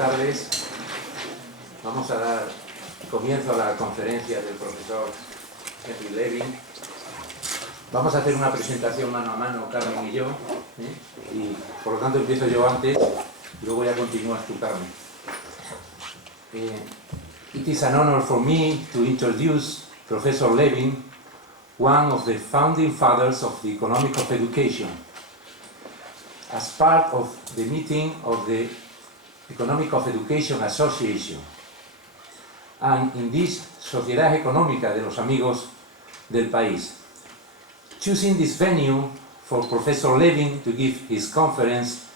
tardes. Vamos a dar comienzo a la conferencia del profesor Henry Levin. Vamos a hacer una presentación mano a mano, Carmen y yo, y por lo tanto empiezo yo antes, y luego ya continúas tú, Carmen. It is an honor for me to introduce Professor Levin, one of the founding fathers of the Economic of Education, as part of the meeting of the Economic of Education Association, and in this Sociedad Económica de los Amigos del País. Choosing this venue for Professor Levin to give his conference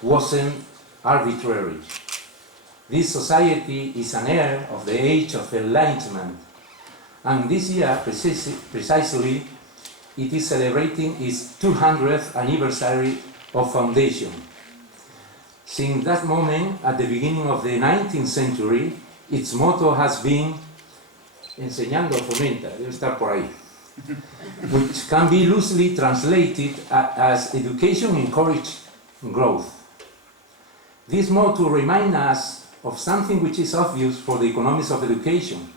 wasn't arbitrary. This society is an heir of the age of enlightenment, and this year, precisely, it is celebrating its 200th anniversary of foundation. Since that moment, at the beginning of the 19th century, its motto has been Enseñando fomenta, debe estar por ahí, which can be loosely translated as Education encourages growth. This motto reminds us of something which is obvious for the economics of education,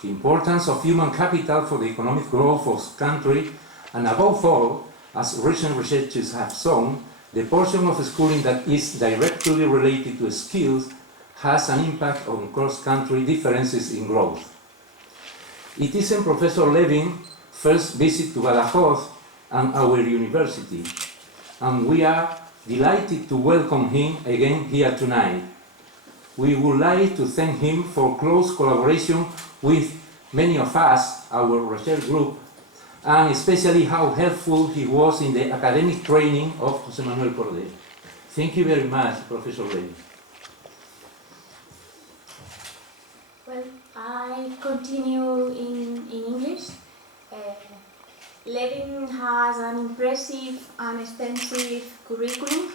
the importance of human capital for the economic growth of the country, and above all, as recent researchers have shown, the portion of schooling that is directly related to skills has an impact on cross-country differences in growth. It is in Professor Levin's first visit to Badajoz and our university, and we are delighted to welcome him again here tonight. We would like to thank him for close collaboration with many of us, our research group, and especially how helpful he was in the academic training of José Manuel Cordero. Thank you very much, Professor Levin. Well, I continue in English. Levin has an impressive and extensive curriculum,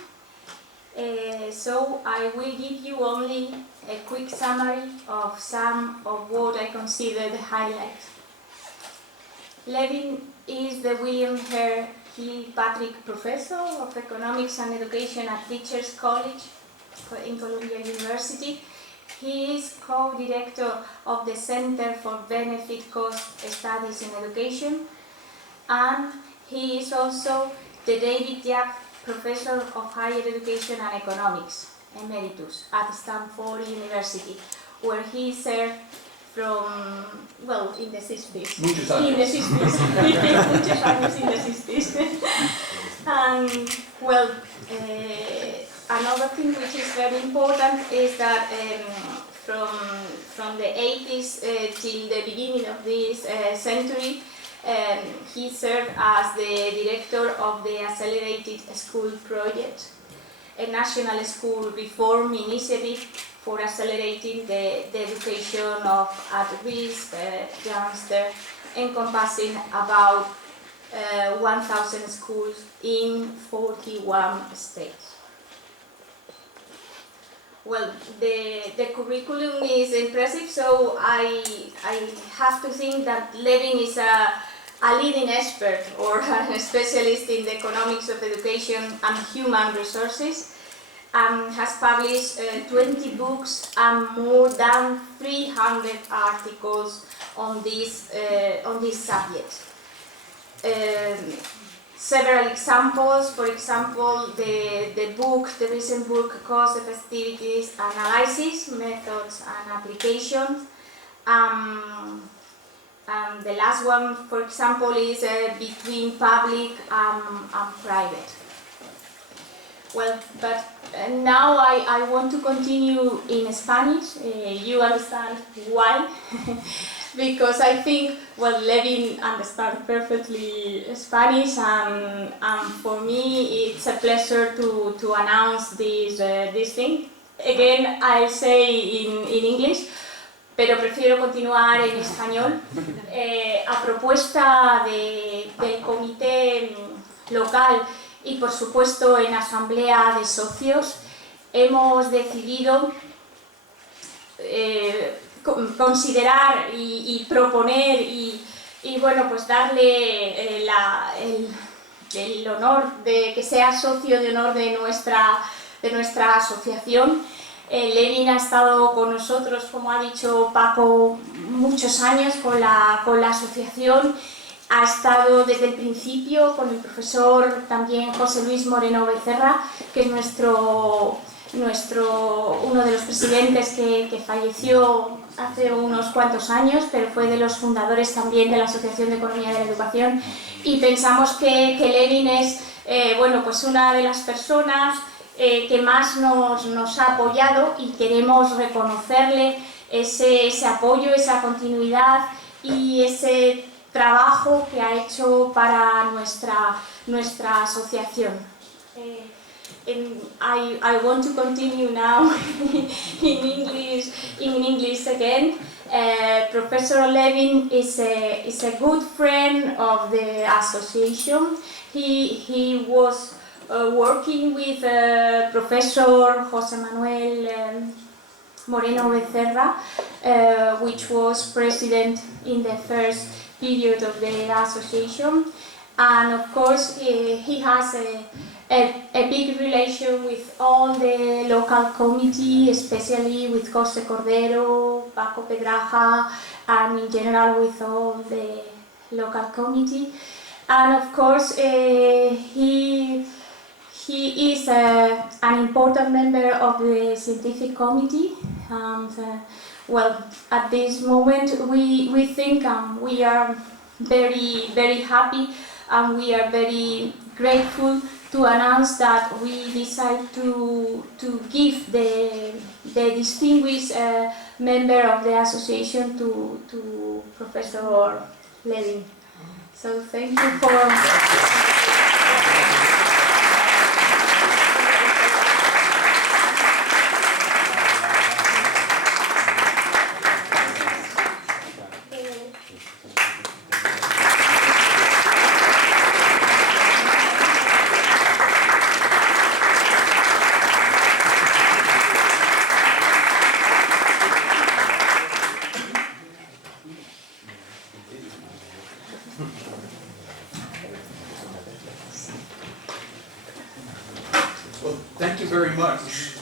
so I will give you only a quick summary of some of what I consider the highlights. Levin is the William Hare Kilpatrick Professor of Economics and Education at Teachers College in Columbia University. He is co-director of the Center for Benefit Cost Studies in Education, and he is also the David Jack Professor of Higher Education and Economics, Emeritus, at Stanford University, where he served from, well, in the 60s. Muchos años. In the 60s. Muchos años in the 60s. And, well, another thing which is very important is that from the 80s till the beginning of this century, he served as the director of the Accelerated School Project, a national school reform initiative for accelerating the education of at-risk youngsters, encompassing about 1,000 schools in 41 states. Well, the curriculum is impressive, so I have to think that Levin is a leading expert or a specialist in the economics of education and human resources, and has published 20 books and more than 300 articles on this subject. Several examples, for example, the recent book Cost Effectivities Analysis, Methods and Applications. And the last one, for example, is Between Public and Private. Well, but now I want to continue in Spanish. You understand why? Because I think, well, Levin understands perfectly Spanish, and for me it's a pleasure to announce this thing. Again, I'll say in English, pero prefiero continuar en español. A propuesta del comité local y, por supuesto, en asamblea de socios, hemos decidido considerar y proponer y bueno, pues darle el honor de que sea socio de honor de nuestra asociación Levin ha estado con nosotros, como ha dicho Paco, muchos años con la asociación. Ha estado desde el principio con el profesor también José Luis Moreno Becerra, que es uno de los presidentes que falleció hace unos cuantos años, pero fue de los fundadores también de la Asociación de Economía de la Educación, y pensamos que Levin es pues una de las personas que más nos ha apoyado, y queremos reconocerle ese apoyo, esa continuidad y ese trabajo que ha hecho para nuestra asociación. I want to continue now in English again. Professor Levin is a good friend of the association. He was working with Professor José Manuel Moreno Becerra, which was president in the first period of the association, and of course he has a big relation with all the local committee, especially with José Cordero, Paco Pedraja, and in general with all the local committee. And of course he is an important member of the scientific committee, and well, at this moment we think we are very happy, and we are very grateful to announce that we decide to give the distinguished member of the association to Professor Levin. So thank you for... Thank you very much.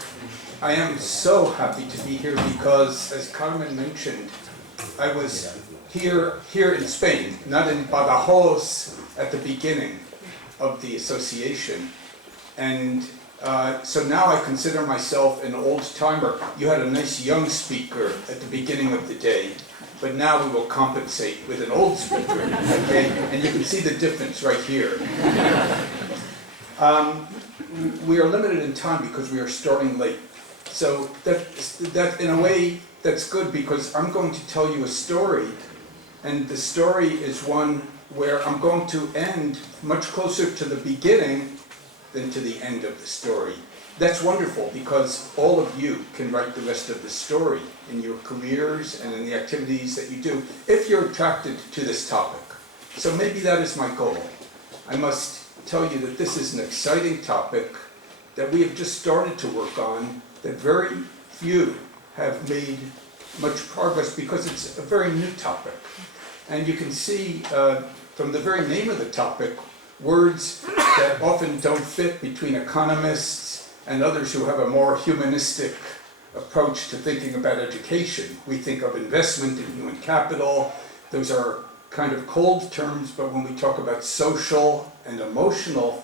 I am so happy to be here because, as Carmen mentioned, I was here in Spain, not in Badajoz at the beginning of the association. And so now I consider myself an old-timer. You had a nice young speaker at the beginning of the day, but now we will compensate with an old speaker, okay? And you can see the difference right here. We are limited in time because we are starting late. So that in a way, that's good, because I'm going to tell you a story, and the story is one where I'm going to end much closer to the beginning than to the end of the story. That's wonderful, because all of you can write the rest of the story in your careers and in the activities that you do, if you're attracted to this topic. So maybe that is my goal. I must tell you that this is an exciting topic that we have just started to work on, that very few have made much progress because it's a very new topic. And you can see from the very name of the topic, words that often don't fit between economists and others who have a more humanistic approach to thinking about education. We think of investment in human capital. Those are kind of cold terms, but when we talk about social and emotional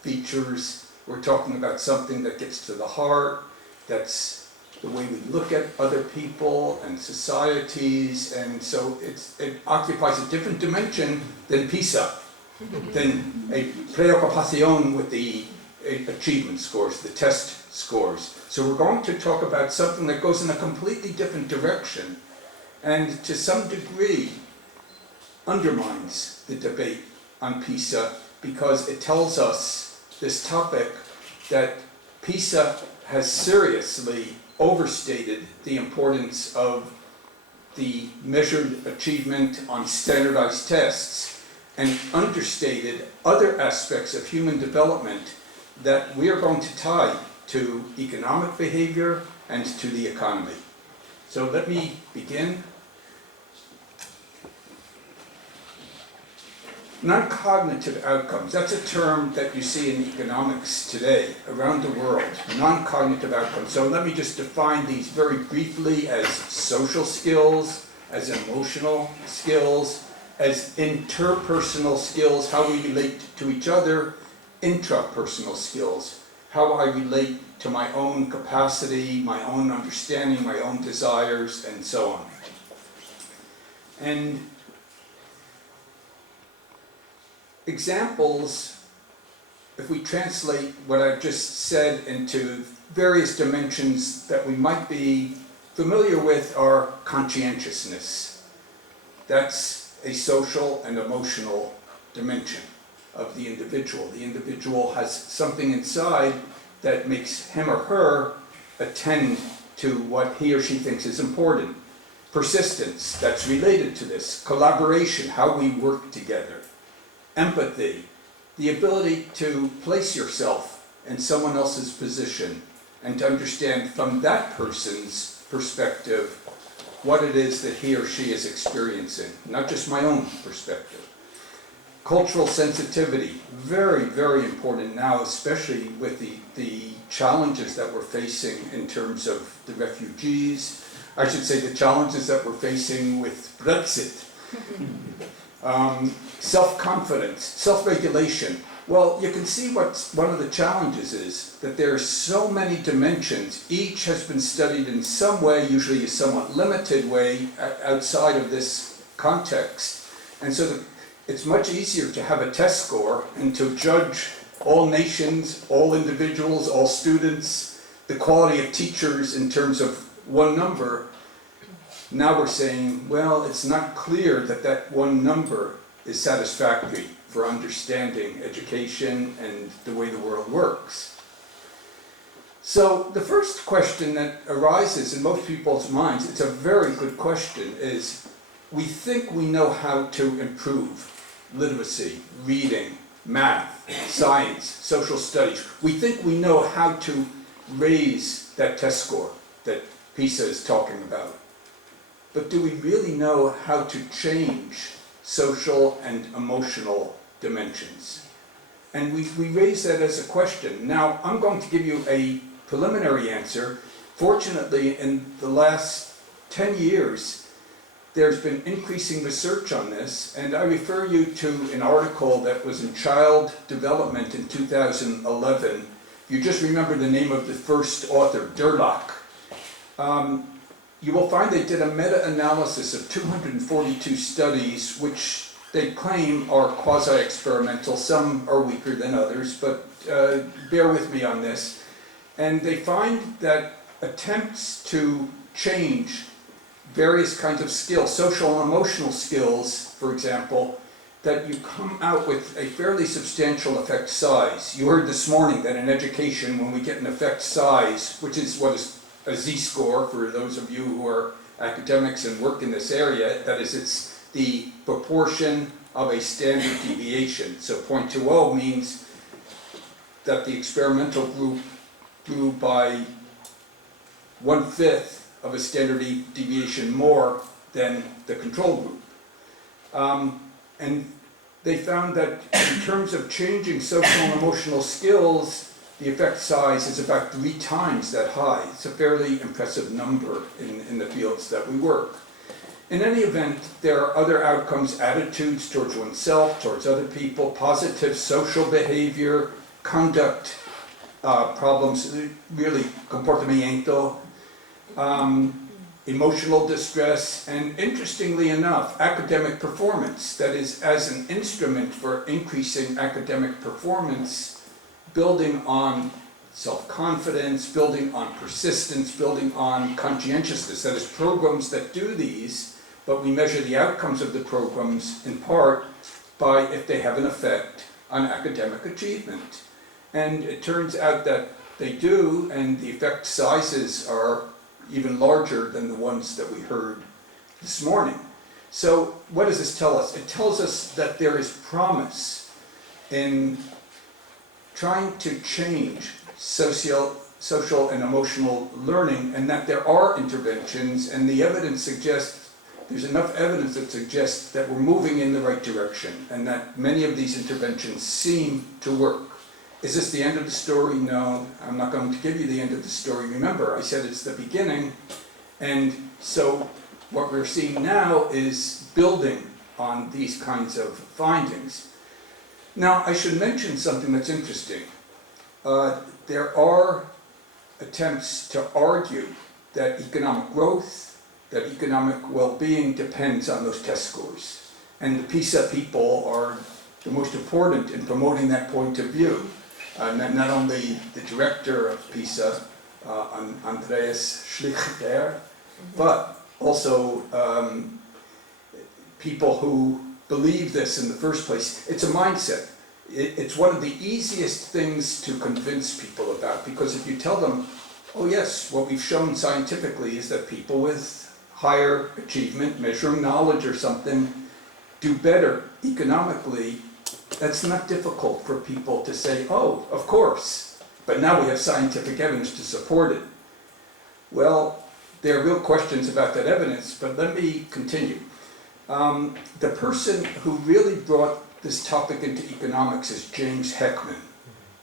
features, we're talking about something that gets to the heart, that's the way we look at other people and societies, and so it occupies a different dimension than PISA, than a preocupación with the achievement scores, the test scores. So we're going to talk about something that goes in a completely different direction, and to some degree undermines the debate on PISA, because it tells us, this topic, that PISA has seriously overstated the importance of the measured achievement on standardized tests and understated other aspects of human development that we are going to tie to economic behavior and to the economy. So let me begin. Non-cognitive outcomes, that's a term that you see in economics today around the world, non-cognitive outcomes. So let me just define these very briefly as social skills, as emotional skills, as interpersonal skills, how we relate to each other, intrapersonal skills, how I relate to my own capacity, my own understanding, my own desires, and so on. And examples, if we translate what I've just said into various dimensions that we might be familiar with, are conscientiousness. That's a social and emotional dimension of the individual. The individual has something inside that makes him or her attend to what he or she thinks is important. Persistence, that's related to this. Collaboration, how we work together. Empathy, the ability to place yourself in someone else's position and to understand from that person's perspective what it is that he or she is experiencing, not just my own perspective. Cultural sensitivity, very, very important now, especially with the challenges that we're facing in terms of the refugees. I should say the challenges that we're facing with Brexit. Self-confidence, self-regulation. Well, you can see what one of the challenges is, that there are so many dimensions. Each has been studied in some way, usually a somewhat limited way, outside of this context. And so it's much easier to have a test score and to judge all nations, all individuals, all students, the quality of teachers in terms of one number. Now we're saying, well, it's not clear that that one number is satisfactory for understanding education and the way the world works. So the first question that arises in most people's minds, it's a very good question, is we think we know how to improve literacy, reading, math, science, social studies. We think we know how to raise that test score that PISA is talking about. But do we really know how to change social and emotional dimensions? And we raise that as a question. Now, I'm going to give you a preliminary answer. Fortunately, in the last 10 years, there's been increasing research on this, and I refer you to an article that was in Child Development in 2011. You just remember the name of the first author, Durlach. You will find they did a meta-analysis of 242 studies, which they claim are quasi-experimental. Some are weaker than others, but bear with me on this. And they find that attempts to change various kinds of skills, social and emotional skills, for example, that you come out with a fairly substantial effect size. You heard this morning that in education, when we get an effect size, which is what is a z-score for those of you who are academics and work in this area, that is, it's the proportion of a standard deviation. So 0.20 means that the experimental group grew by 1/5 of a standard deviation more than the control group. And they found that in terms of changing social and emotional skills, the effect size is about 3 times that high. It's a fairly impressive number in the fields that we work. In any event, there are other outcomes, attitudes towards oneself, towards other people, positive social behavior, conduct problems, really comportamiento, emotional distress, and interestingly enough, academic performance. That is, as an instrument for increasing academic performance, building on self-confidence, building on persistence, building on conscientiousness. That is, programs that do these, but we measure the outcomes of the programs in part by if they have an effect on academic achievement. And it turns out that they do, and the effect sizes are even larger than the ones that we heard this morning. So what does this tell us? It tells us that there is promise in trying to change social and emotional learning, and that there are interventions, and the evidence suggests there's enough evidence that suggests that we're moving in the right direction and that many of these interventions seem to work. Is this the end of the story? No, I'm not going to give you the end of the story. Remember, I said it's the beginning, and so what we're seeing now is building on these kinds of findings. Now, I should mention something that's interesting. There are attempts to argue that economic growth, that economic well-being depends on those test scores. And the PISA people are the most important in promoting that point of view. Not only the director of PISA, Andreas Schlichter, but also people who believe this in the first place. It's a mindset. It's one of the easiest things to convince people about, because if you tell them, oh yes, what we've shown scientifically is that people with higher achievement, measuring knowledge or something, do better economically, that's not difficult for people to say, oh, of course, but now we have scientific evidence to support it. Well, there are real questions about that evidence, but let me continue. The person who really brought this topic into economics is James Heckman.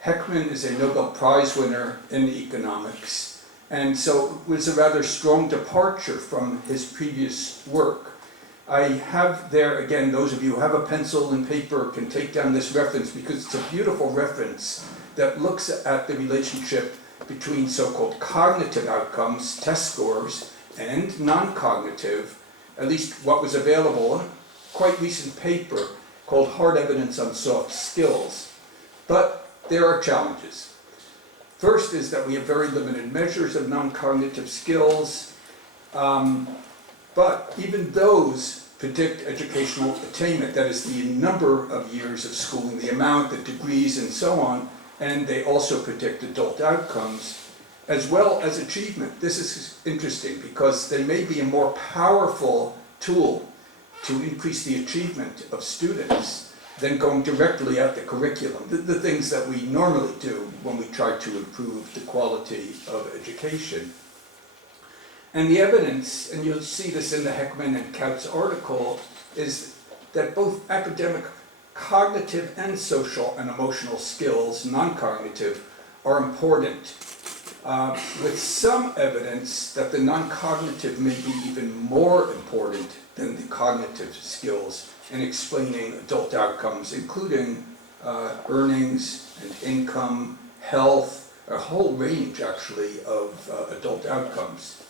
Heckman is a Nobel Prize winner in economics, and so it was a rather strong departure from his previous work. I have there, again, those of you who have a pencil and paper can take down this reference, because it's a beautiful reference that looks at the relationship between so-called cognitive outcomes, test scores, and non-cognitive, at least what was available in a quite recent paper called Hard Evidence on Soft Skills. But there are challenges. First is that we have very limited measures of non-cognitive skills, but even those predict educational attainment, that is the number of years of schooling, the amount, the degrees, and so on, and they also predict adult outcomes, as well as achievement. This is interesting because they may be a more powerful tool to increase the achievement of students than going directly at the curriculum, the things that we normally do when we try to improve the quality of education. And the evidence, and you'll see this in the Heckman and Kautz article, is that both academic cognitive and social and emotional skills, non-cognitive, are important, with some evidence that the non-cognitive may be even more important than the cognitive skills in explaining adult outcomes, including earnings and income, health, a whole range actually of adult outcomes.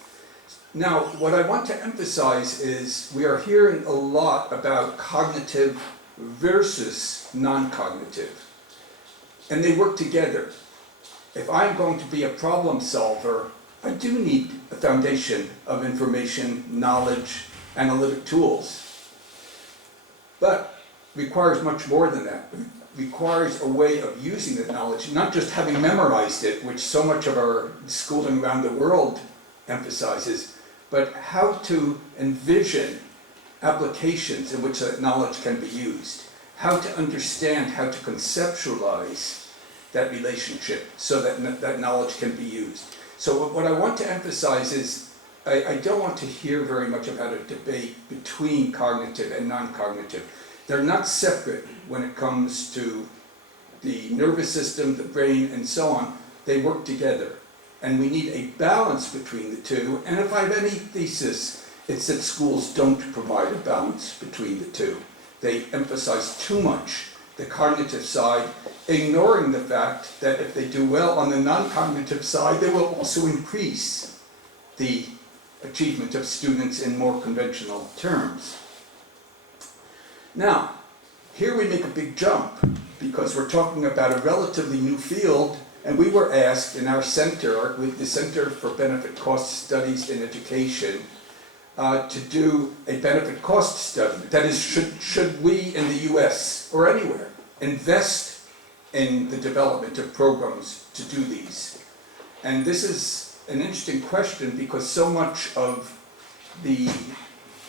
Now, what I want to emphasize is we are hearing a lot about cognitive versus non-cognitive, and they work together. If I'm going to be a problem solver, I do need a foundation of information, knowledge, analytic tools. But it requires much more than that. It requires a way of using the knowledge, not just having memorized it, which so much of our schooling around the world emphasizes, but how to envision applications in which that knowledge can be used, how to understand, how to conceptualize that relationship so that that knowledge can be used. So what I want to emphasize is I don't want to hear very much about a debate between cognitive and non-cognitive. They're not separate when it comes to the nervous system, the brain, and so on. They work together. And we need a balance between the two. And if I have any thesis, it's that schools don't provide a balance between the two. They emphasize too much the cognitive side, ignoring the fact that if they do well on the non-cognitive side, they will also increase the achievement of students in more conventional terms. Now, here we make a big jump because we're talking about a relatively new field, and we were asked in our center, with the Center for Benefit Cost Studies in Education, to do a benefit cost study. That is, should we in the US or anywhere invest in the development of programs to do these? And this is an interesting question because so much of the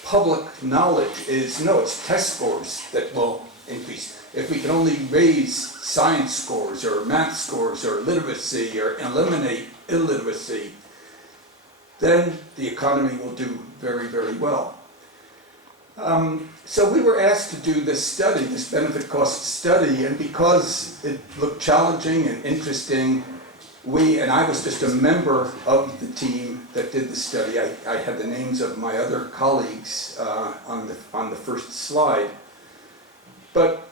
public knowledge is, no, it's test scores that will increase. If we can only raise science scores or math scores or literacy or eliminate illiteracy, then the economy will do very, very well. So we were asked to do this study, this benefit cost study, and because it looked challenging and interesting, and I was just a member of the team that did the study. I had the names of my other colleagues on the first slide. But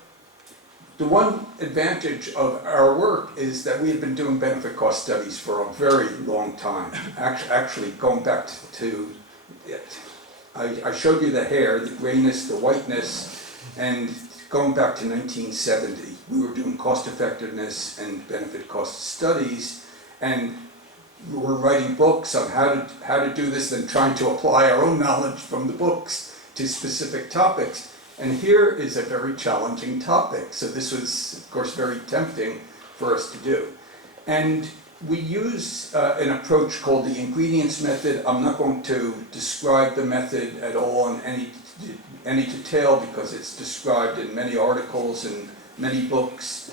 the one advantage of our work is that we had been doing benefit cost studies for a very long time. Actually, going back to it. I showed you the hair, the grayness, the whiteness, and going back to 1970, we were doing cost effectiveness and benefit cost studies, and we were writing books on how to do this, then trying to apply our own knowledge from the books to specific topics. And here is a very challenging topic, so this was, of course, very tempting for us to do. And we use an approach called the ingredients method. I'm not going to describe the method at all in any detail because it's described in many articles and many books.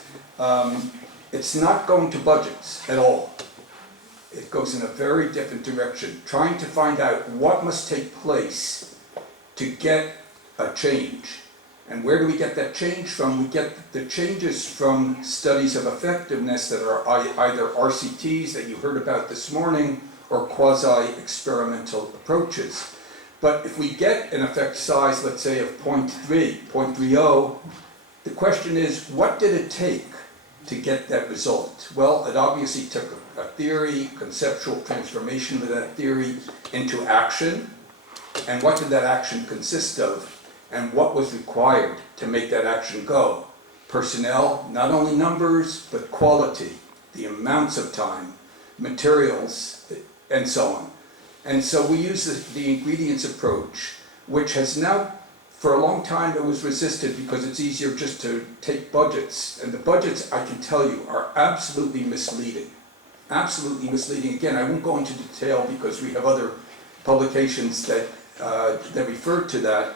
It's not going to budgets at all. It goes in a very different direction, trying to find out what must take place to get a change. And where do we get that change from? We get the changes from studies of effectiveness that are either RCTs that you heard about this morning or quasi-experimental approaches. But if we get an effect size, let's say of 0.30, the question is, what did it take to get that result? Well, it obviously took a theory, conceptual transformation of that theory into action. And what did that action consist of? And what was required to make that action go? Personnel, not only numbers, but quality, the amounts of time, materials, and so on. And so we use the ingredients approach, which has now, for a long time, it was resisted because it's easier just to take budgets. And the budgets, I can tell you, are absolutely misleading. Absolutely misleading. Again, I won't go into detail because we have other publications that refer to that.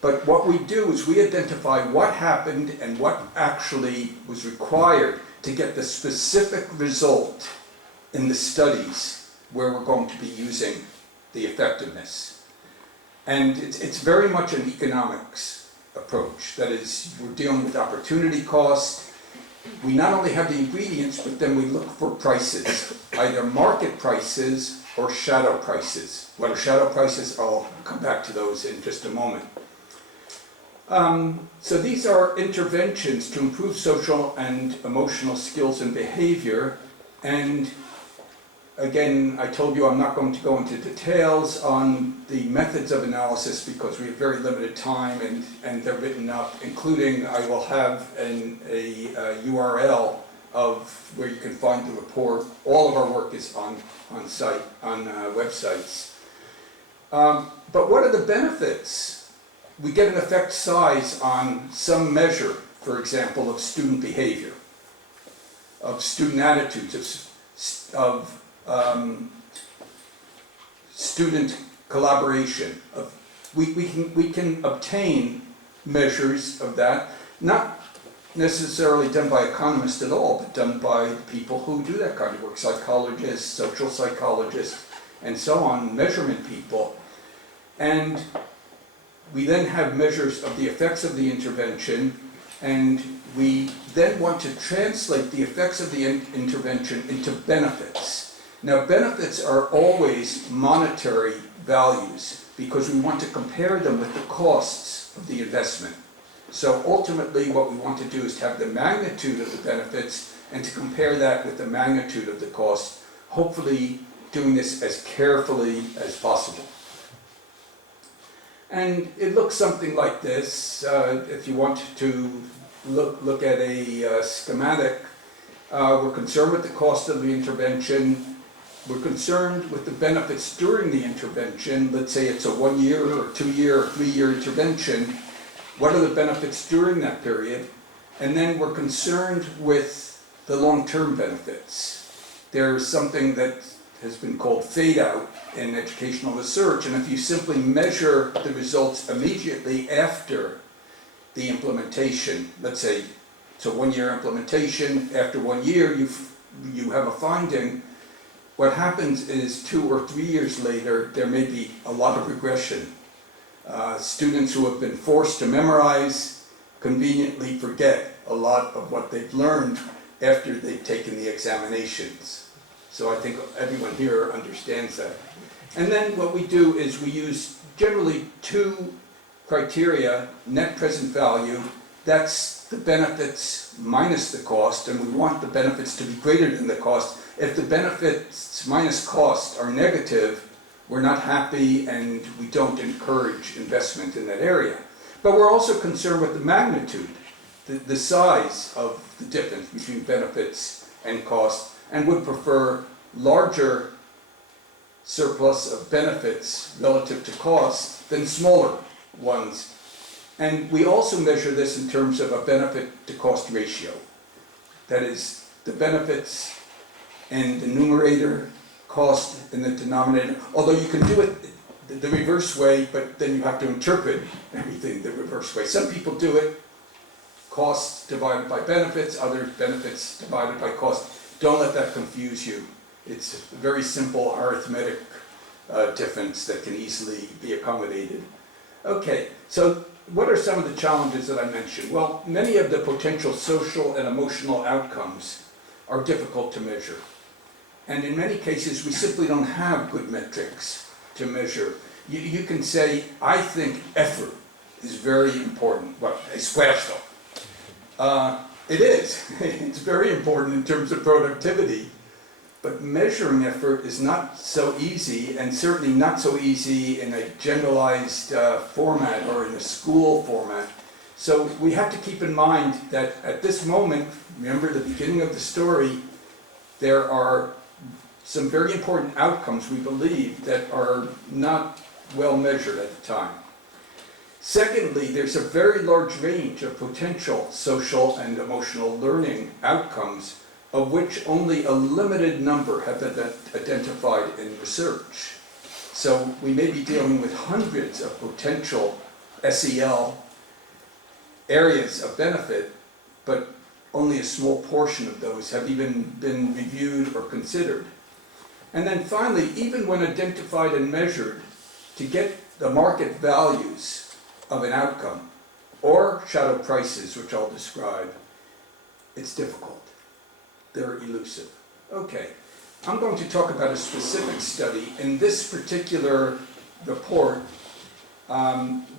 But what we do is we identify what happened and what actually was required to get the specific result in the studies where we're going to be using the effectiveness. And it's very much an economics approach. That is, we're dealing with opportunity cost. We not only have the ingredients, but then we look for prices, either market prices or shadow prices. What are shadow prices? I'll come back to those in just a moment. So these are interventions to improve social and emotional skills and behavior. And again, I told you I'm not going to go into details on the methods of analysis because we have very limited time and they're written up, including I will have a URL of where you can find the report. All of our work is on websites. But what are the benefits? We get an effect size on some measure, for example, of student behavior, of student attitudes, of student collaboration. We can obtain measures of that, not necessarily done by economists at all, but done by people who do that kind of work, psychologists, social psychologists, and so on, measurement people. And we then have measures of the effects of the intervention, and we then want to translate the effects of the intervention into benefits. Now, benefits are always monetary values because we want to compare them with the costs of the investment. So ultimately, what we want to do is to have the magnitude of the benefits and to compare that with the magnitude of the cost, hopefully doing this as carefully as possible. And it looks something like this. If you want to look at a schematic, we're concerned with the cost of the intervention. We're concerned with the benefits during the intervention. Let's say it's a 1 year or 2 year or 3 year intervention. What are the benefits during that period? And then we're concerned with the long-term benefits. There's something that has been called fade out in educational research, and if you simply measure the results immediately after the implementation, let's say it's a 1 year implementation, after 1 year you have a finding, what happens is 2 or 3 years later there may be a lot of regression. Students who have been forced to memorize conveniently forget a lot of what they've learned after they've taken the examinations. So I think everyone here understands that. And then what we do is we use generally two criteria: net present value, that's the benefits minus the cost, and we want the benefits to be greater than the cost. If the benefits minus cost are negative, we're not happy and we don't encourage investment in that area. But we're also concerned with the magnitude, the size of the difference between benefits and cost, and would prefer larger surplus of benefits relative to cost than smaller ones. And we also measure this in terms of a benefit to cost ratio. That is, the benefits in the numerator, cost in the denominator, although you can do it the reverse way, but then you have to interpret everything the reverse way. Some people do it, costs divided by benefits, other benefits divided by cost. Don't let that confuse you. It's a very simple arithmetic difference that can easily be accommodated. Okay, so what are some of the challenges that I mentioned? Well, many of the potential social and emotional outcomes are difficult to measure. And in many cases, we simply don't have good metrics to measure. You can say, I think effort is very important. Well, esfuerzo. It is. It's very important in terms of productivity. But measuring effort is not so easy, and certainly not so easy in a generalized format or in a school format. So we have to keep in mind that at this moment, remember the beginning of the story, there are some very important outcomes, we believe, that are not well measured at the time. Secondly, there's a very large range of potential social and emotional learning outcomes, of which only a limited number have been identified in research. So we may be dealing with hundreds of potential SEL areas of benefit, but only a small portion of those have even been reviewed or considered. And then finally, even when identified and measured, to get the market values of an outcome, or shadow prices, which I'll describe, it's difficult. They're elusive. Okay, I'm going to talk about a specific study. In this particular report,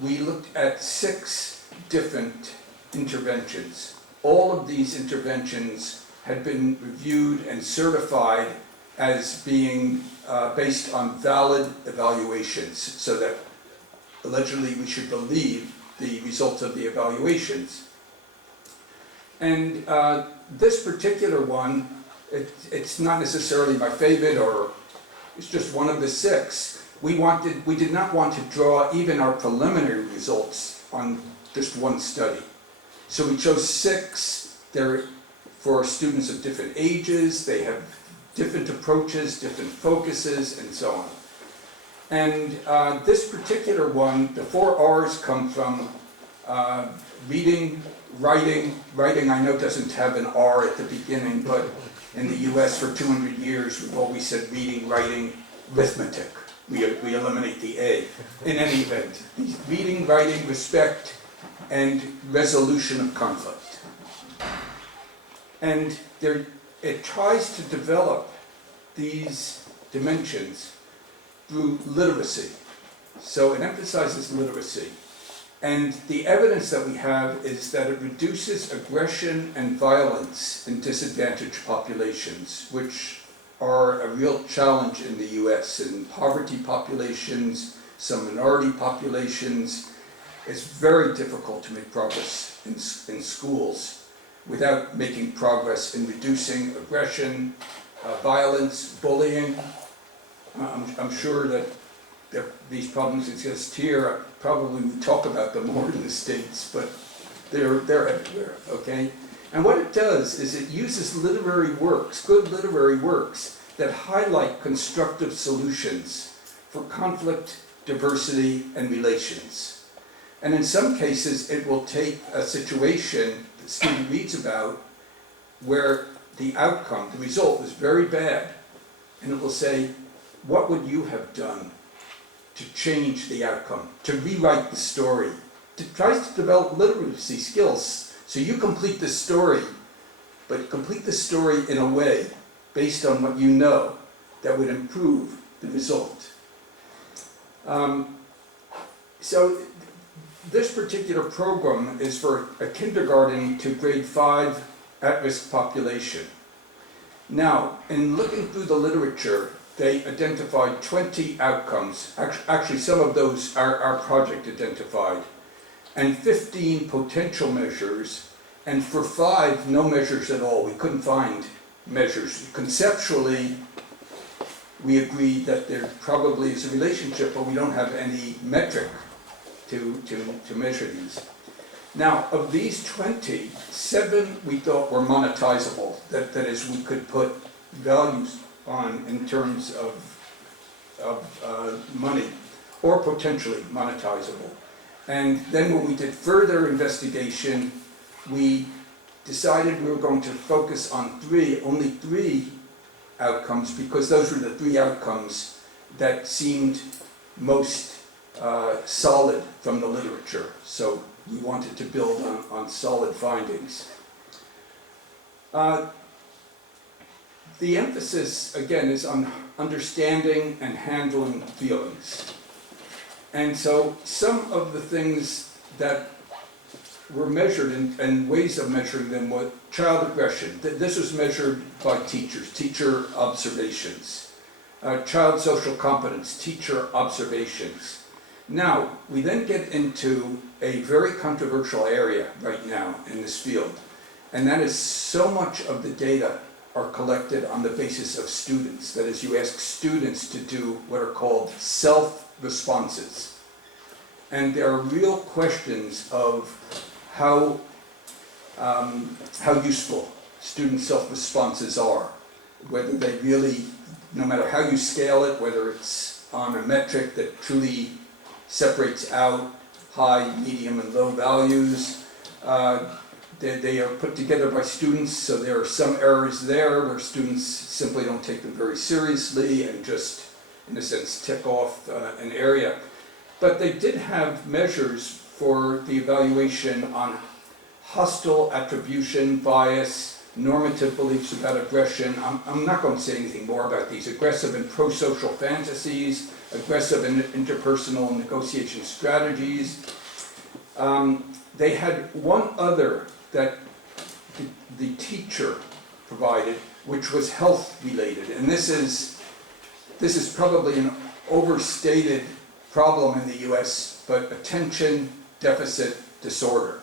we looked at 6 different interventions. All of these interventions had been reviewed and certified as being based on valid evaluations, so that allegedly we should believe the results of the evaluations. And this particular one, it's not necessarily my favorite, or it's just one of the 6. We did not want to draw even our preliminary results on just one study. So we chose 6. They're for students of different ages, they have different approaches, different focuses, and so on. And this particular one, the 4 R's come from reading, writing. Writing, I know, doesn't have an R at the beginning, but in the US for 200 years, we've always said reading, writing, arithmetic. We eliminate the A. In any event, reading, writing, respect, and resolution of conflict. And it tries to develop these dimensions through literacy. So it emphasizes literacy. And the evidence that we have is that it reduces aggression and violence in disadvantaged populations, which are a real challenge in the US. In poverty populations, some minority populations, it's very difficult to make progress in schools without making progress in reducing aggression, violence, bullying. I'm sure that these problems exist here. Probably we talk about them more in the States, but they're everywhere, okay? And what it does is it uses literary works, good literary works, that highlight constructive solutions for conflict, diversity, and relations. And in some cases, it will take a situation the student reads about where the outcome, the result, was very bad, and it will say, what would you have done to change the outcome, to rewrite the story, tries to develop literacy skills. So you complete the story, but complete the story in a way based on what you know that would improve the result. So this particular program is for a kindergarten to grade 5 at-risk population. Now, in looking through the literature, they identified 20 outcomes. Actually, some of those our project identified, and 15 potential measures, and for 5, no measures at all. We couldn't find measures. Conceptually, we agreed that there probably is a relationship, but we don't have any metric to measure these. Now, of these 20, 7 we thought were monetizable. That is, we could put values on in terms of money, or potentially monetizable. And then when we did further investigation, we decided we were going to focus on only 3 outcomes, because those were the 3 outcomes that seemed most solid from the literature. So we wanted to build on solid findings. The emphasis, again, is on understanding and handling feelings. And so some of the things that were measured and ways of measuring them were child aggression. This was measured by teachers, teacher observations. Child social competence, teacher observations. Now, we then get into a very controversial area right now in this field, and that is so much of the data are collected on the basis of students. That is, you ask students to do what are called self-responses. And there are real questions of how useful student self-responses are, whether they really, no matter how you scale it, whether it's on a metric that truly separates out high, medium, and low values. They are put together by students, so there are some errors there where students simply don't take them very seriously and just, in a sense, tick off an area. But they did have measures for the evaluation on hostile attribution, bias, normative beliefs about aggression. I'm not going to say anything more about these. Aggressive and pro-social fantasies, aggressive and interpersonal negotiation strategies. They had one other that the teacher provided, which was health related. And this is probably an overstated problem in the US, but attention deficit disorder.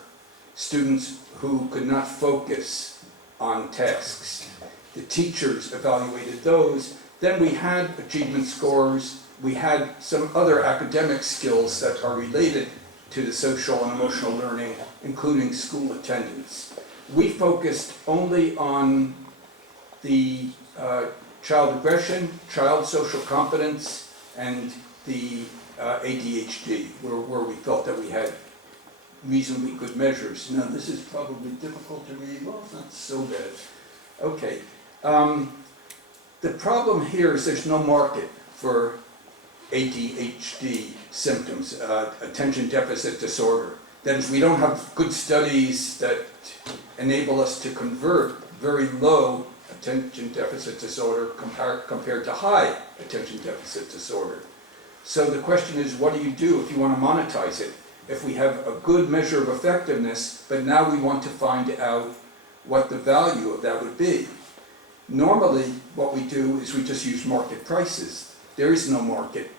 Students who could not focus on tasks. The teachers evaluated those. Then we had achievement scores. We had some other academic skills that are related to the social and emotional learning, including school attendance. We focused only on the child aggression, child social competence, and the ADHD, where we felt that we had reasonably good measures. Now, this is probably difficult to read. Well, it's not so bad. Okay. The problem here is there's no market for ADHD symptoms, attention deficit disorder. That is, we don't have good studies that enable us to convert very low attention deficit disorder compared to high attention deficit disorder. So the question is, what do you do if you want to monetize it? If we have a good measure of effectiveness, but now we want to find out what the value of that would be. Normally, what we do is we just use market prices. There is no market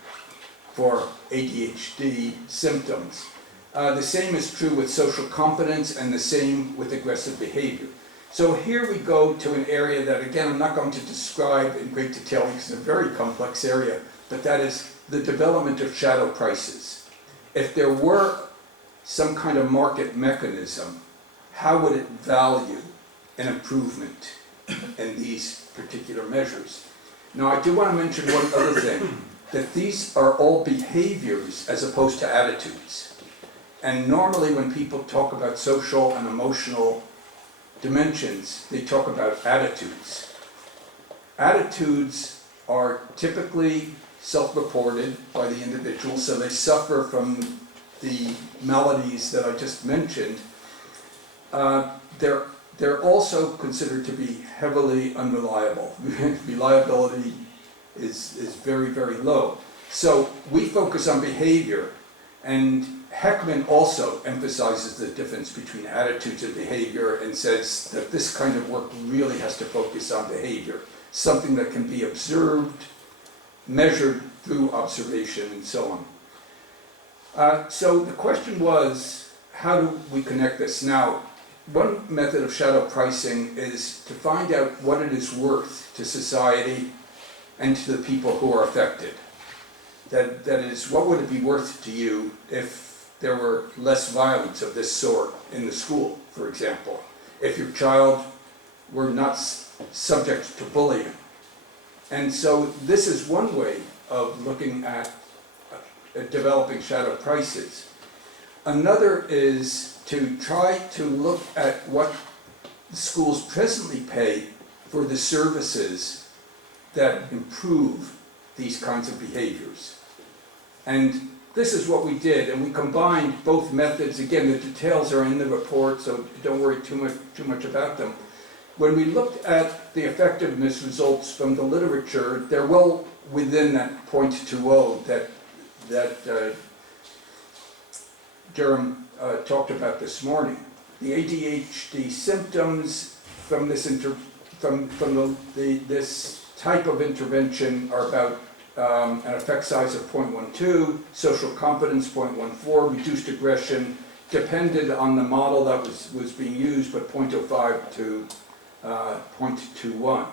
for ADHD symptoms. The same is true with social competence and the same with aggressive behavior. So here we go to an area that, again, I'm not going to describe in great detail because it's a very complex area, but that is the development of shadow prices. If there were some kind of market mechanism, how would it value an improvement in these particular measures? Now, I do want to mention one other thing, that these are all behaviors as opposed to attitudes. And normally when people talk about social and emotional dimensions, they talk about attitudes. Attitudes are typically self-reported by the individual, so they suffer from the maladies that I just mentioned. They're also considered to be heavily unreliable. Reliability is very, very low. So we focus on behavior, and Heckman also emphasizes the difference between attitudes and behavior and says that this kind of work really has to focus on behavior, something that can be observed, measured through observation, and so on. So the question was, how do we connect this? Now, one method of shadow pricing is to find out what it is worth to society and to the people who are affected. That is, what would it be worth to you if there were less violence of this sort in the school, for example? If your child were not subject to bullying. And so this is one way of looking at developing shadow prices. Another is to try to look at what the schools presently pay for the services that improve these kinds of behaviors. And this is what we did, and we combined both methods. Again, the details are in the report, so don't worry too much about them. When we looked at the effectiveness results from the literature, they're well within that 0.20 that Jerem talked about this morning. The ADHD symptoms from this this type of intervention are about an effect size of 0.12, social competence 0.14, reduced aggression depended on the model that was being used, but 0.05 to 0.21.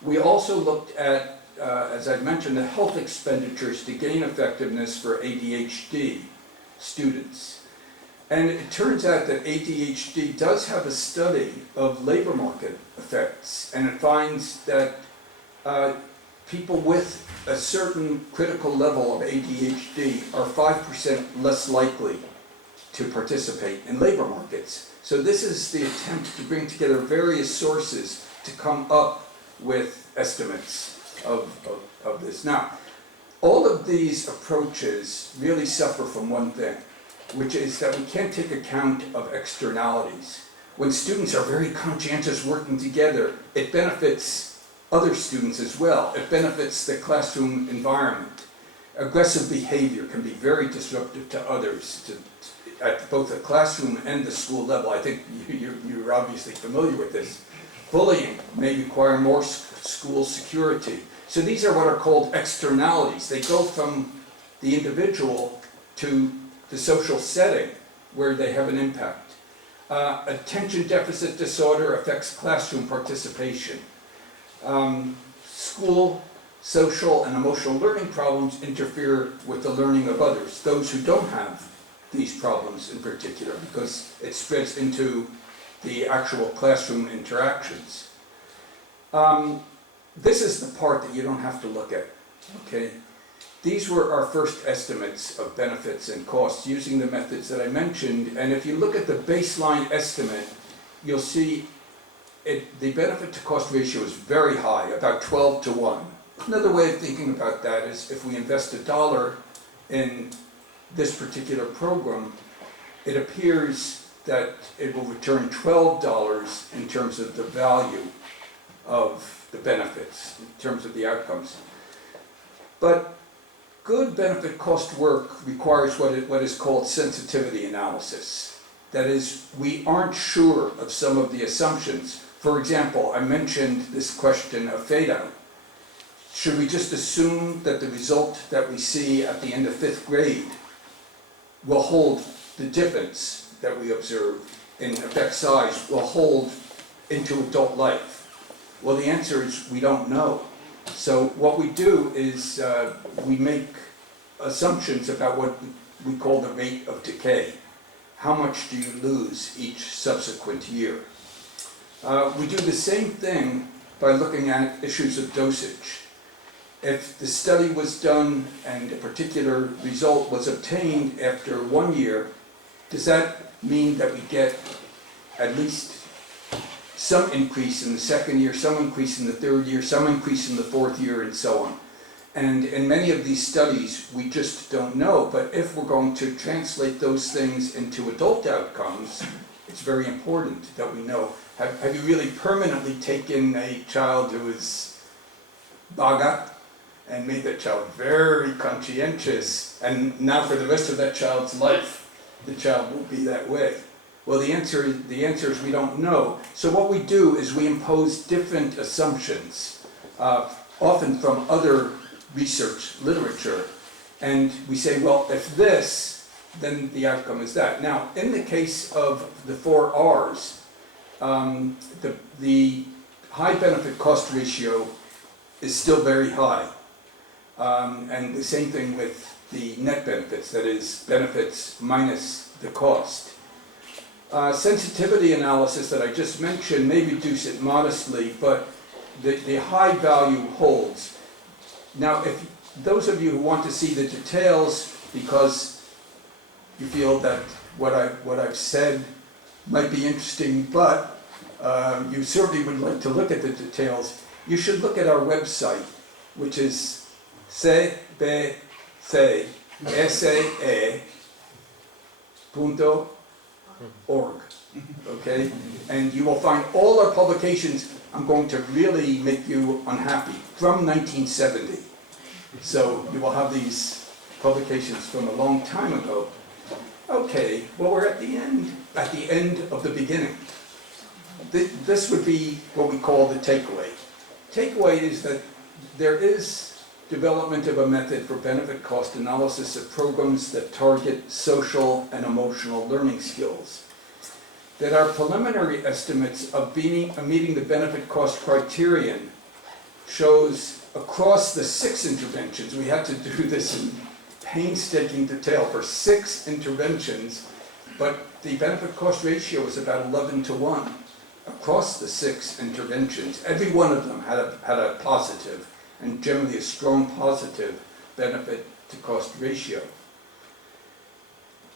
We also looked at, as I mentioned, the health expenditures to gain effectiveness for ADHD students. And it turns out that ADHD does have a study of labor market effects, and it finds that people with a certain critical level of ADHD are 5% less likely to participate in labor markets. So this is the attempt to bring together various sources to come up with estimates of this. Now, all of these approaches really suffer from one thing, which is that we can't take account of externalities. When students are very conscientious working together, it benefits other students as well. It benefits the classroom environment. Aggressive behavior can be very disruptive to others, at both the classroom and the school level. I think you're obviously familiar with this. Bullying may require more school security. So these are what are called externalities. They go from the individual to the social setting where they have an impact. Attention deficit disorder affects classroom participation. School, social, and emotional learning problems interfere with the learning of others, those who don't have these problems in particular, because it spreads into the actual classroom interactions. This is the part that you don't have to look at, okay? These were our first estimates of benefits and costs using the methods that I mentioned, and if you look at the baseline estimate, you'll see the benefit to cost ratio is very high, about 12 to 1. Another way of thinking about that is if we invest $1 in this particular program, it appears that it will return $12 in terms of the value of the benefits, in terms of the outcomes. But good benefit cost work requires what is called sensitivity analysis. That is, we aren't sure of some of the assumptions. For example, I mentioned this question of fade out. Should we just assume that the result that we see at the end of 5th grade will hold the difference that we observe in effect size, will hold into adult life? Well, the answer is we don't know. So what we do is we make assumptions about what we call the rate of decay. How much do you lose each subsequent year? We do the same thing by looking at issues of dosage. If the study was done and a particular result was obtained after 1 year, does that mean that we get at least some increase in the 2nd year, some increase in the 3rd year, some increase in the 4th year, and so on? And in many of these studies, we just don't know. But if we're going to translate those things into adult outcomes, it's very important that we know. Have you really permanently taken a child who is baga and made that child very conscientious, and now for the rest of that child's life, the child will be that way? Well, the answer is we don't know. So what we do is we impose different assumptions, often from other research literature, and we say, well, if this, then the outcome is that. Now, in the case of the 4 R's, the high benefit cost ratio is still very high. And the same thing with the net benefits, that is, benefits minus the cost. Sensitivity analysis that I just mentioned may reduce it modestly, but the high value holds. Now, if those of you who want to see the details, because you feel that what I've said might be interesting, but you certainly would like to look at the details, you should look at our website, which is cbcsaa.org. Okay? And you will find all our publications. I'm going to really make you unhappy, from 1970. So you will have these publications from a long time ago. Okay, well, we're at the end of the beginning. This would be what we call the takeaway. Takeaway is that there is development of a method for benefit cost analysis of programs that target social and emotional learning skills. That our preliminary estimates of meeting the benefit cost criterion shows across the 6 interventions, we had to do this in painstaking detail for 6 interventions, but the benefit cost ratio was about 11-to-1 across the 6 interventions. Every one of them had a positive, and generally a strong positive, benefit to cost ratio.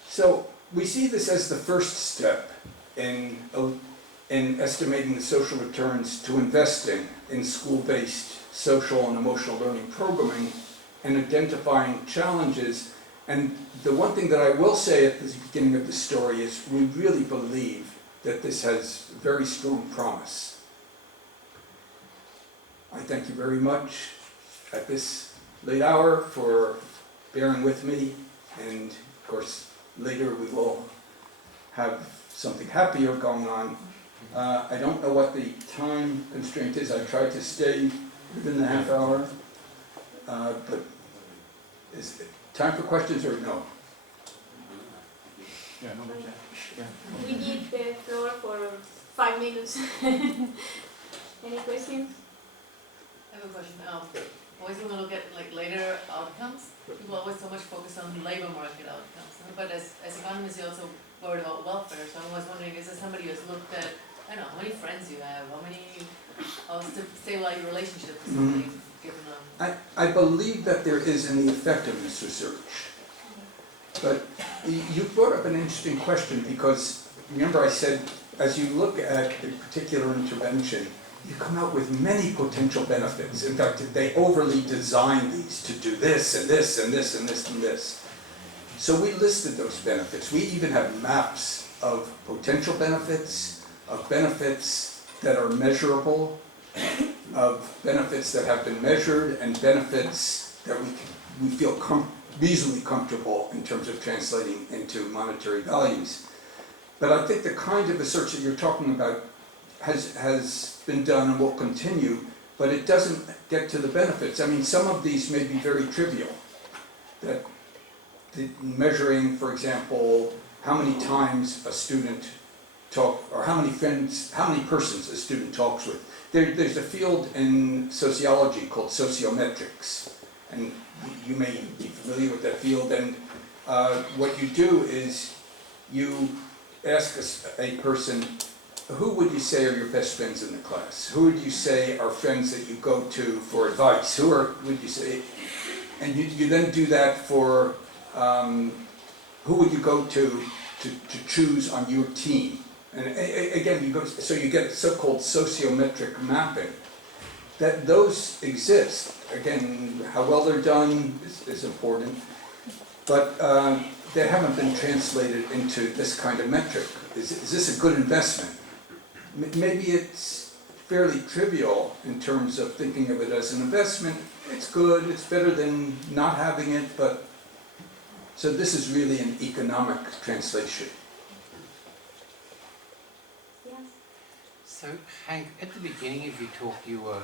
So we see this as the first step in estimating the social returns to investing in school-based social and emotional learning programming and identifying challenges. And the one thing that I will say at the beginning of the story is we really believe that this has very strong promise. I thank you very much at this late hour for bearing with me, and of course later we will have something happier going on. I don't know what the time constraint is. I tried to stay within the half hour, but is it time for questions or no? Yeah, no, yeah. We give the floor for 5 minutes. Any questions? I have a question. Always when we look at later outcomes, people always so much focus on labor market outcomes. But as economists, you also worried about welfare. So I was wondering, is there somebody who's looked at, I don't know, how many friends you have, how many stabilize your relationship with somebody, given I believe that there is in the effectiveness research. But you brought up an interesting question, because remember I said, as you look at a particular intervention, you come out with many potential benefits. In fact, they overly design these to do this and this and this and this and this. So we listed those benefits. We even have maps of potential benefits, of benefits that are measurable, of benefits that have been measured, and benefits that we feel reasonably comfortable in terms of translating into monetary values. But I think the kind of research that you're talking about has been done and will continue, but it doesn't get to the benefits. I mean, some of these may be very trivial. That measuring, for example, how many times a student or how many persons a student talks with. There's a field in sociology called sociometrics, and you may be familiar with that field. And what you do is you ask a person, who would you say are your best friends in the class? Who would you say are friends that you go to for advice? Would you say, and you then do that for who would you go to choose on your team? And again, you get so-called sociometric mapping. that those exist. Again, how well they're done is important, but they haven't been translated into this kind of metric. Is this a good investment? Maybe it's fairly trivial in terms of thinking of it as an investment. It's good, it's better than not having it, but so this is really an economic translation. Yes. So, Hank, at the beginning of your talk, you were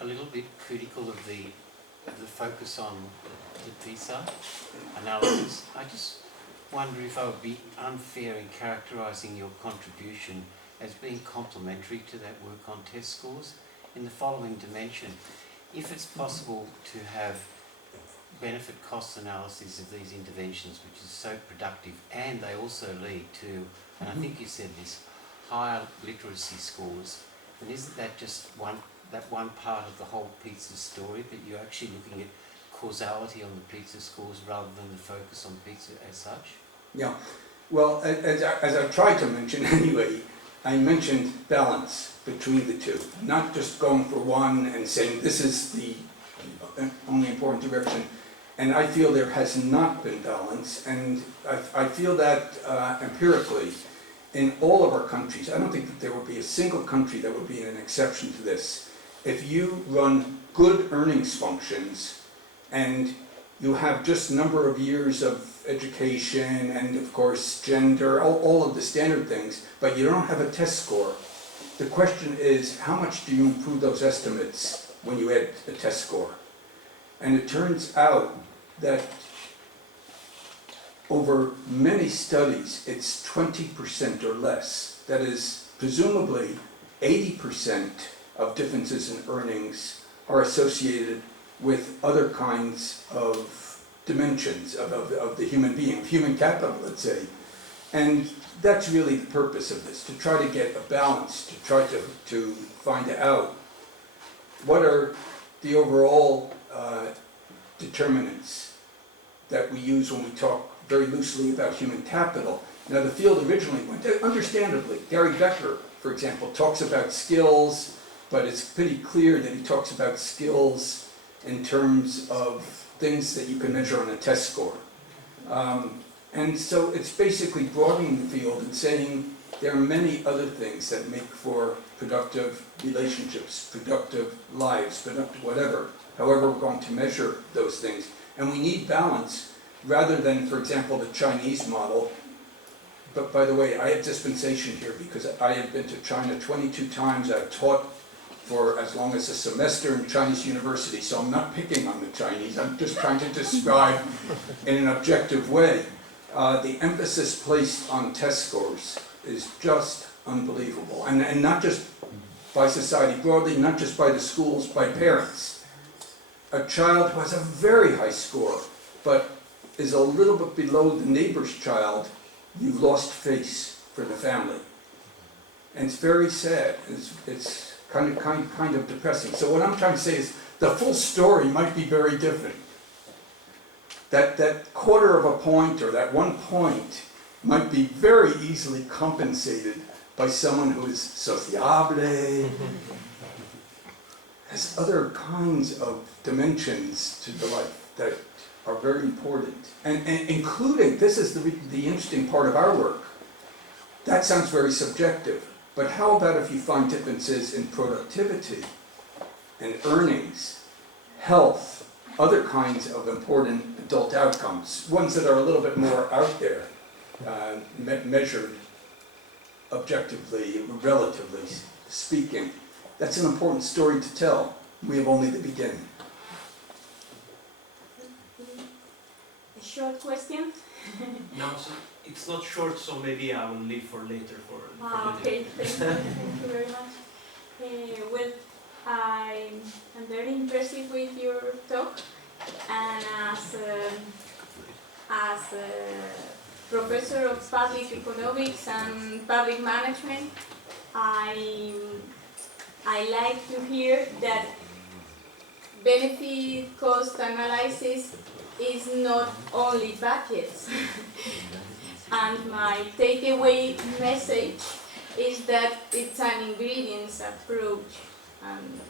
a little bit critical of the focus on the PISA analysis. I just wonder if I would be unfair in characterising your contribution as being complementary to that work on test scores in the following dimension. If it's possible to have benefit cost analysis of these interventions, which is so productive, and they also lead to, and I think you said this, higher literacy scores, then isn't that just one part of the whole pizza story, that you're actually looking at causality on the pizza scores rather than the focus on pizza as such? Yeah, well, as I tried to mention anyway, I mentioned balance between the two, not just going for one and saying this is the only important direction. And I feel there has not been balance, and I feel that empirically in all of our countries. I don't think that there would be a single country that would be an exception to this. If you run good earnings functions and you have just number of years of education and of course gender, all of the standard things, but you don't have a test score, the question is how much do you improve those estimates when you add a test score? And it turns out that over many studies it's 20% or less. That is, presumably 80% of differences in earnings are associated with other kinds of dimensions of the human being, human capital, let's say. And that's really the purpose of this, to try to get a balance, to try to find out what are the overall determinants that we use when we talk very loosely about human capital. Now the field originally went, understandably, Gary Becker, for example, talks about skills, but it's pretty clear that he talks about skills in terms of things that you can measure on a test score. And so it's basically broadening the field and saying there are many other things that make for productive relationships, productive lives, productive whatever, however we're going to measure those things. And we need balance rather than, for example, the Chinese model. But by the way, I have dispensation here because I have been to China 22 times. I've taught for as long as a semester in Chinese university, so I'm not picking on the Chinese. I'm just trying to describe in an objective way. The emphasis placed on test scores is just unbelievable. And not just by society broadly, not just by the schools, by parents. A child who has a very high score, but is a little bit below the neighbor's child, you've lost face for the family. And it's very sad. It's kind of depressing. So what I'm trying to say is the full story might be very different. That quarter of a point or that 1 point might be very easily compensated by someone who is sociable, has other kinds of dimensions to the life that are very important. And including, this is the interesting part of our work, that sounds very subjective, but how about if you find differences in productivity and earnings, health, other kinds of important adult outcomes, ones that are a little bit more out there, measured objectively, relatively speaking. That's an important story to tell. We have only the beginning. A short question? No, so it's not short, so maybe I will leave for later for Okay, thank you very much. Well, I'm very impressed with your talk, and as a professor of public economics and public management, I like to hear that benefit cost analysis is not only budgets. And my takeaway message is that it's an ingredients approach. And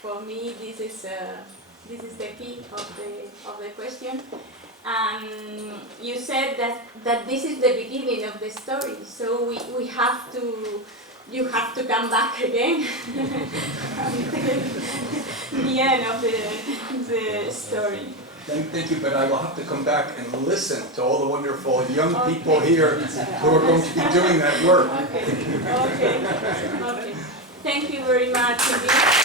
for me, this is the key of the question. And you said that this is the beginning of the story, so we have to. You have to come back again. The end of the story. Thank you, but I will have to come back and listen to all the wonderful young people here who are going to be doing that work. Okay. Thank you very much indeed.